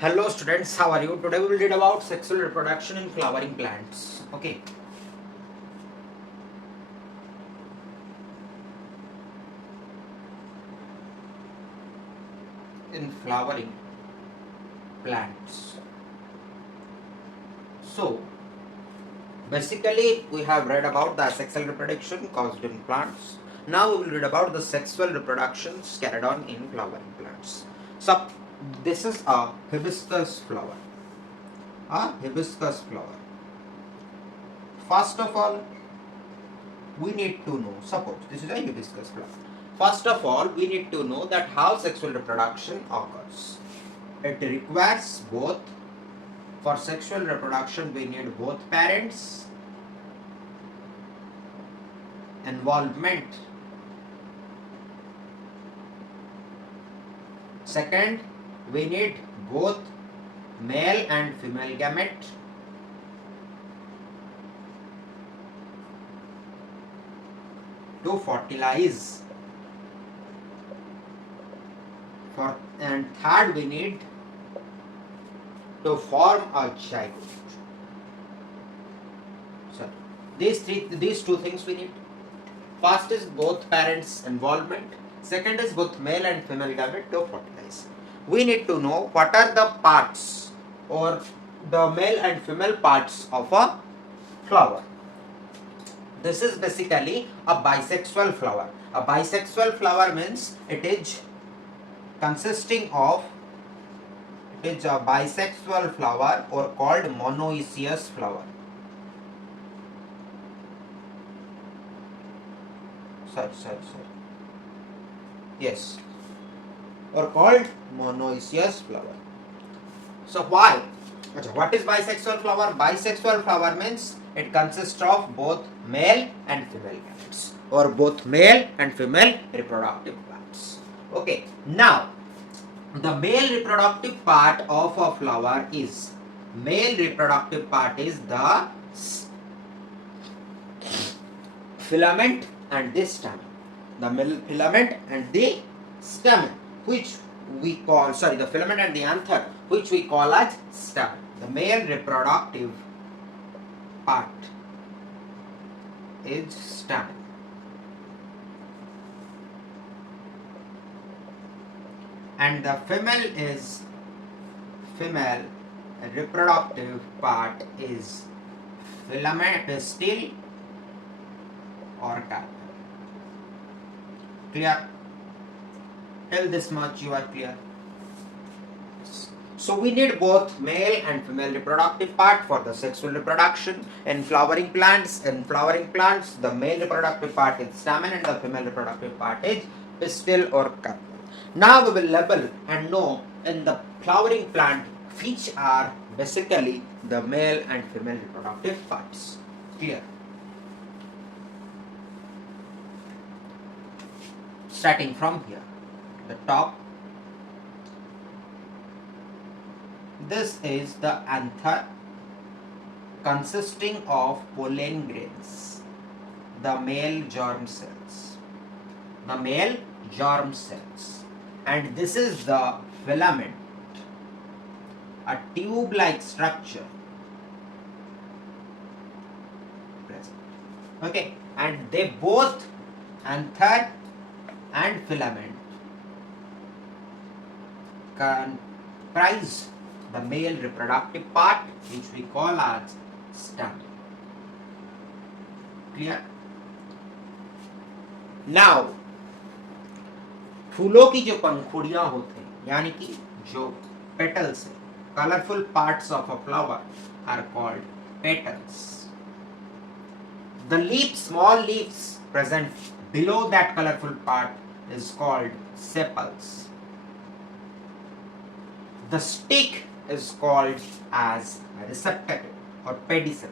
Hello students, how are you? Today we will read about sexual reproduction in flowering plants. Okay. In flowering plants. So, basically we have read about the asexual reproduction caused in plants. Now we will read about the sexual reproductions carried on in flowering plants. So, this is a hibiscus flower. A hibiscus flower. First of all, we need to know, suppose this is a hibiscus flower. First of all, we need to know that how sexual reproduction occurs. It requires both, for sexual reproduction we need both parents, involvement. Second, we need both male and female gamete. To fertilize. And third, we need to form a zygote. So these two things we need. First is both parents' involvement. Second is both male and female gamete to fertilize. We need to know what are the parts or the male and female parts of a flower. This is basically a bisexual flower. A bisexual flower means it is consisting of, it is a bisexual flower or called monoecious flower. Sorry. Yes. Or called monoecious flower. So why? What is bisexual flower? Bisexual flower means it consists of both male and female gametes or both male and female reproductive parts. Okay, now the male reproductive part of a flower is, the filament and the stamen. The male filament and the stamen, which we call, the filament and the anther, which we call as stamen. The male reproductive part is stamen. And the female reproductive part is filament, pistil or carpel. Clear? Till this much you are clear. So we need both male and female reproductive part for the sexual reproduction. In flowering plants, the male reproductive part is stamen and the female reproductive part is pistil or carpel. Now we will label and know in the flowering plant which are basically the male and female reproductive parts. Clear? Starting from here, the top. This is the anther consisting of pollen grains, the male germ cells. And this is the filament, a tube-like structure present. Okay, and they both, anther and filament, comprise the male reproductive part, which we call as stamen. Clear? Now, फूलों की जो पंखुड़ियां होते हैं, यानी कि जो petals है, colorful parts of a flower are called petals. The leaves, small leaves present below that colorful part is called sepals. The stick is called as a receptacle or pedicel.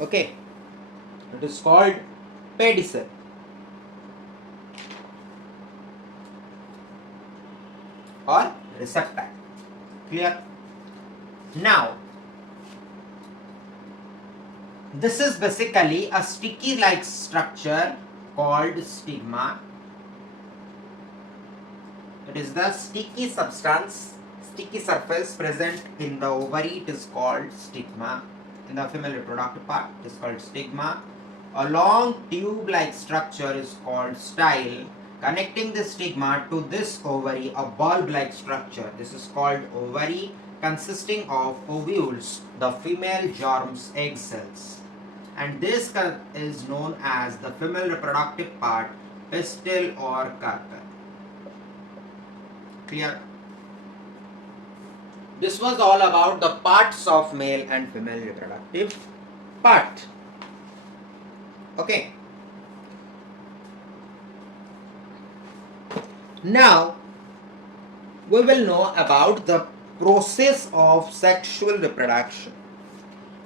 Okay, it is called pedicel. Or receptacle. Clear? Now, this is basically a sticky like structure called stigma. It is the sticky substance, sticky surface present in the ovary. It is called stigma. In the female reproductive part, it is called stigma. A long tube-like structure is called style. Connecting the stigma to this ovary, a bulb-like structure. This is called ovary, consisting of ovules, the female germs, egg cells. And this is known as the female reproductive part, pistil or carpel. Clear? This was all about the parts of male and female reproductive part. Okay. Now we will know about the process of sexual reproduction.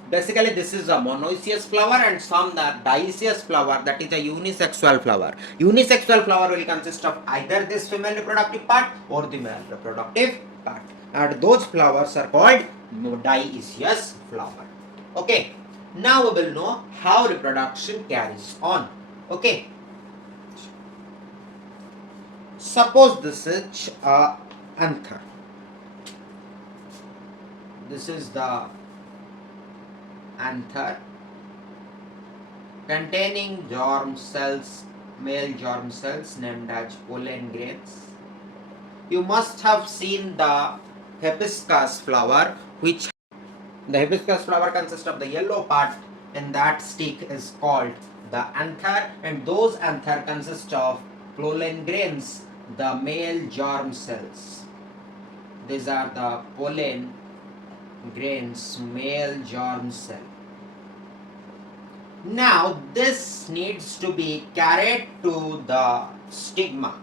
Basically, this is a monoecious flower and some dioecious flower, that is a unisexual flower. Unisexual flower will consist of either this female reproductive part or the male reproductive part. And those flowers are called dioecious flower. Okay. Now we will know how reproduction carries on. Okay. Suppose this is a anther. This is the anther containing germ cells, male germ cells named as pollen grains. You must have seen the hibiscus flower, which the hibiscus flower consists of the yellow part, and that stick is called the anther, and those anther consist of pollen grains, the male germ cells. These are the pollen grains, male germ cell. Now this needs to be carried to the stigma.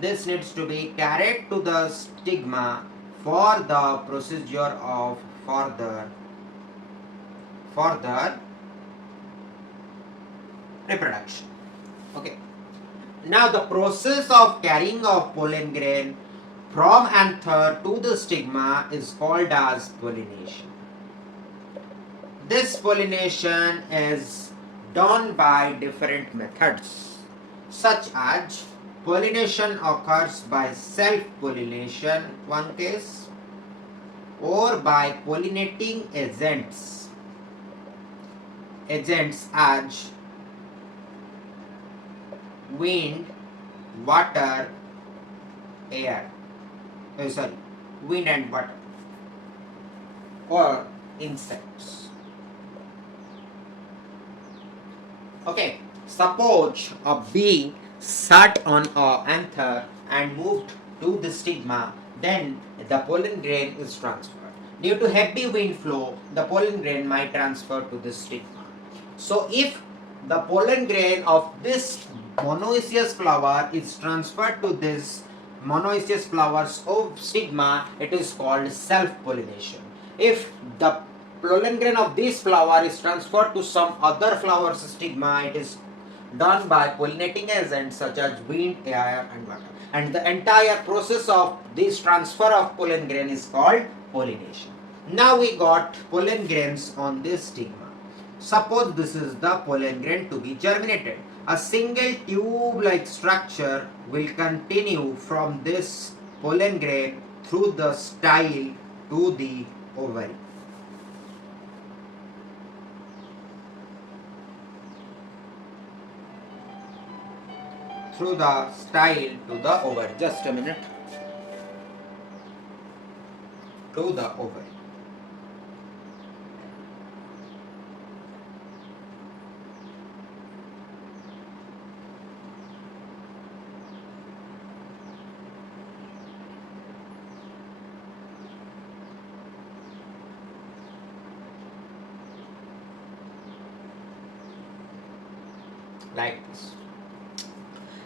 This needs to be carried to the stigma for the procedure of further reproduction. Okay. Now the process of carrying of pollen grain from anther to the stigma is called as pollination. This pollination is done by different methods, such as pollination occurs by self-pollination, one case, or by pollinating agents as wind, water, air. Wind and water, or insects. Okay, suppose a bee sat on an anther and moved to the stigma, then the pollen grain is transferred. Due to heavy wind flow, the pollen grain might transfer to the stigma. So if the pollen grain of this monoecious flower is transferred to this monoecious flowers of stigma, it is called self-pollination. If the pollen grain of this flower is transferred to some other flower's stigma, it is done by pollinating agents such as wind, air and water. And the entire process of this transfer of pollen grain is called pollination. Now we got pollen grains on this stigma. Suppose this is the pollen grain to be germinated. A single tube-like structure will continue from this pollen grain through the style to the ovary. Through the style to the ovary. Just a minute. To the ovary. Like this.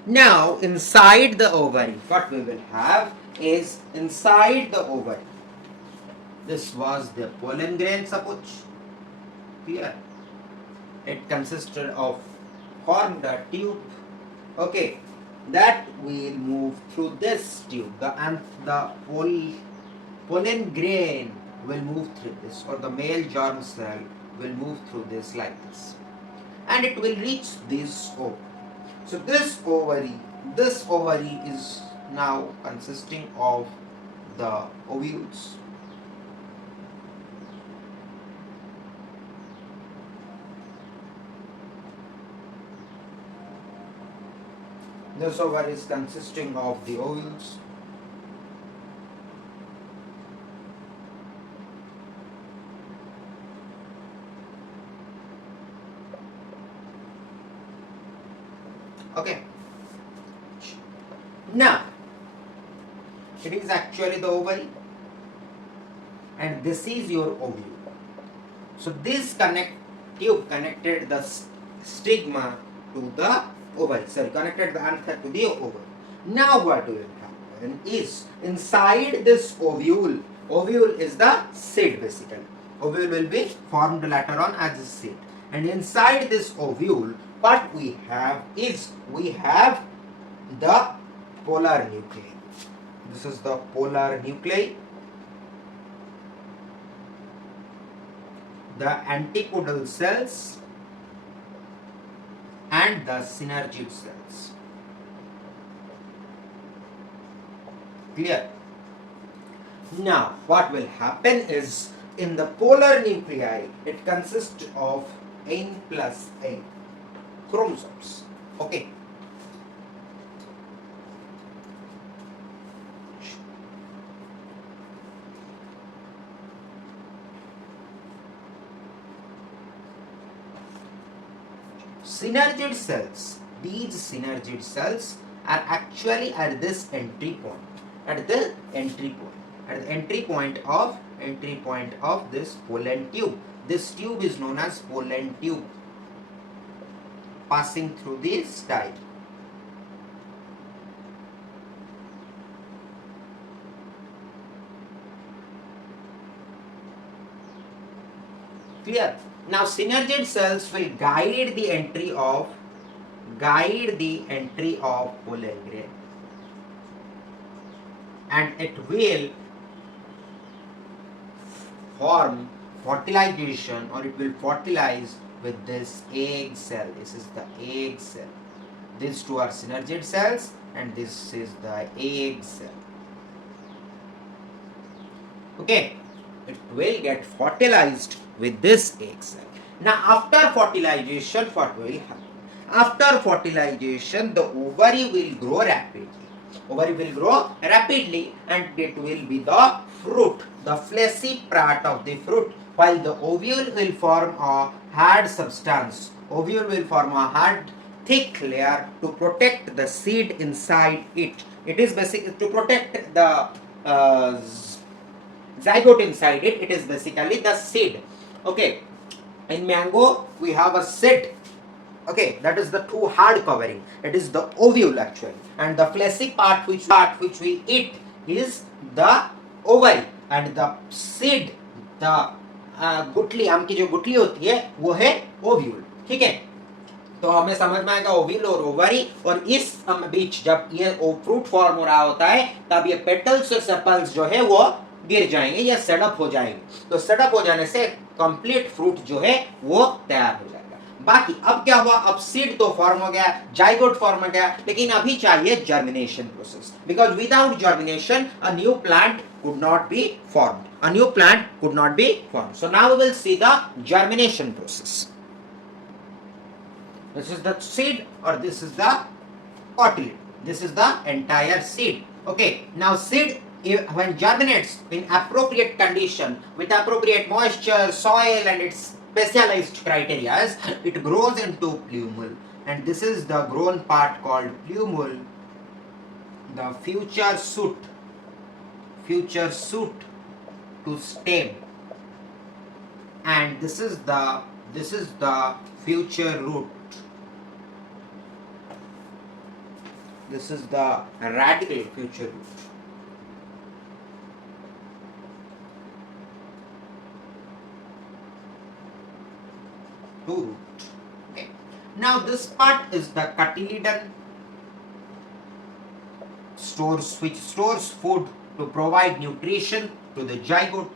Now inside the ovary, what we will have is inside the ovary. This was the pollen grain, suppose. Here it consisted of formed a tube. Okay, that will move through this tube. The pollen grain will move through this, or the male germ cell will move through this like this, and it will reach this ovary. So this ovary is now consisting of the ovules. This ovar is consisting of the ovules. Okay. Now, it is actually the ovary, and this is your ovule. So this tube connected the stigma to the ovary. Sorry, connected the anther to the ovary. Now what will happen is, inside this ovule is the seed basically. Ovule will be formed later on as a seed. And inside this ovule, what we have is, we have the polar nuclei. This is the polar nuclei. The antipodal cells and the synergid cells. Clear? Now, what will happen is, in the polar nuclei, it consists of N plus A chromosomes. Okay. Synergid cells, these synergid cells are actually at this entry point, at the entry point of this pollen tube. This tube is known as pollen tube, passing through the style. Clear? Now synergid cells will guide the entry of pollen grain, and it will form fertilization, or it will fertilize with this egg cell. This is the egg cell. These two are synergid cells, and this is the egg cell. Okay, it will get fertilized with this egg cell. Now after fertilization, what will happen? After fertilization, the ovary will grow rapidly. And it will be the fruit, the fleshy part of the fruit, while the ovule will form a hard substance. Ovule will form a hard, thick layer to protect the seed inside it. It is basically to protect the zygote inside it. It is basically the seed. Okay, in mango we have a seed. Okay, that is the two hard covering. It is the ovule actually, and the fleshy part which we eat is the ovary, and the seed, the गुठली, आम की जो गुठली होती है वो है ovule. ठीक है, तो हमें समझ में आएगा ओव्यूल और ओवरी. और इस बीच जब ये फ्रूट फॉर्म हो रहा होता है, तब ये पेटल्स और सेपल्स जो है वो गिर जाएंगे या सेटअप हो जाएंगे. तो सेटअप हो जाने से कंप्लीट फ्रूट जो है वो तैयार हो जाएगा. बाकी अब क्या हुआ, अब सीड तो फॉर्म हो गया, जाइगोट फॉर्म हो गया, लेकिन अभी चाहिए germination process, because without germination a new plant could not be formed. A new plant could not be formed. So now we will see the germination process. This is the seed, or this is the cotyledon. This is the entire seed. Okay, now seed, when germinates in appropriate condition, with appropriate moisture, soil and its specialized criteria, it grows into plumule, and this is the grown part called plumule, the future shoot to stem, and this is the future root. This is the radical future root. To root. Okay. Now this part is the cotyledon, which stores food to provide nutrition to the zygote.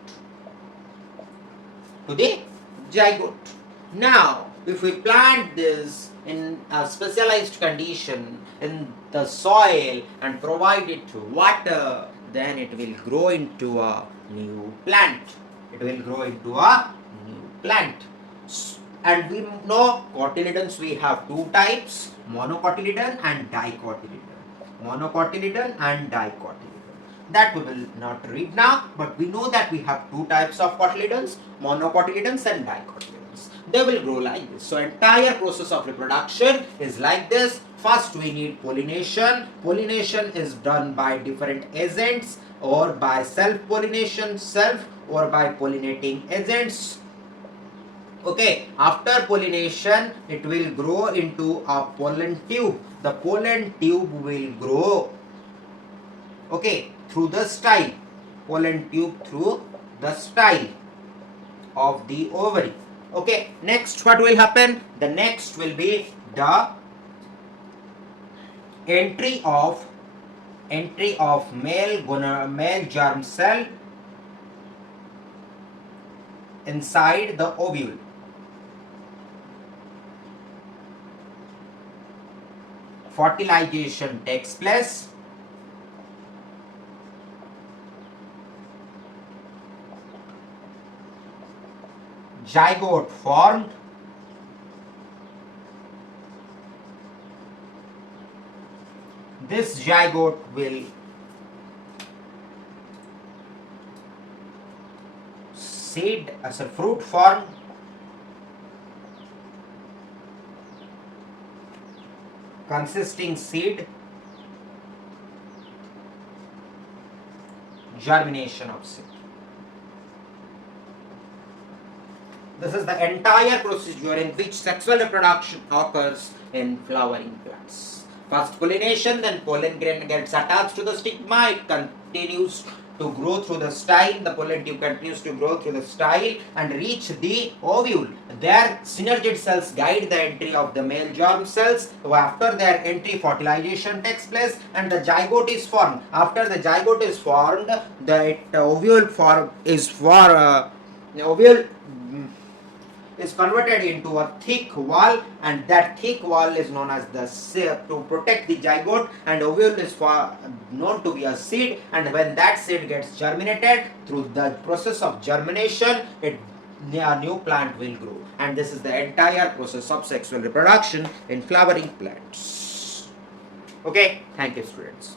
Now, if we plant this in a specialized condition, in the soil and provide it water, then it will grow into a new plant. It will grow into a new plant. And we know cotyledons, we have two types, monocotyledon and dicotyledon. Monocotyledon and dicotyledon. That we will not read now, but we know that we have two types of cotyledons, monocotyledons and dicotyledons. They will grow like this. So entire process of reproduction is like this. First we need pollination. Pollination is done by different agents, or by self-pollination, or by pollinating agents. Okay, after pollination, it will grow into a pollen tube. The pollen tube will grow, okay, through the style. Pollen tube through the style of the ovary. Okay, next what will happen? The next will be the entry of male germ cell inside the ovule. Fertilization takes place. Zygote formed. This zygote will seed as a fruit formed. Consisting seed, germination of seed. This is the entire procedure in which sexual reproduction occurs in flowering plants. First pollination, then pollen grain gets attached to the stigma, it continues to grow through the style, the pollen tube continues to grow through the style and reach the ovule. Their synergid cells guide the entry of the male germ cells. After their entry, fertilization takes place and the zygote is formed. After the zygote is formed, the ovule is converted into a thick wall, and that thick wall is known as to protect the zygote, and ovule is known to be a seed, and when that seed gets germinated, through the process of germination, a new plant will grow. And this is the entire process of sexual reproduction in flowering plants. Okay, thank you students.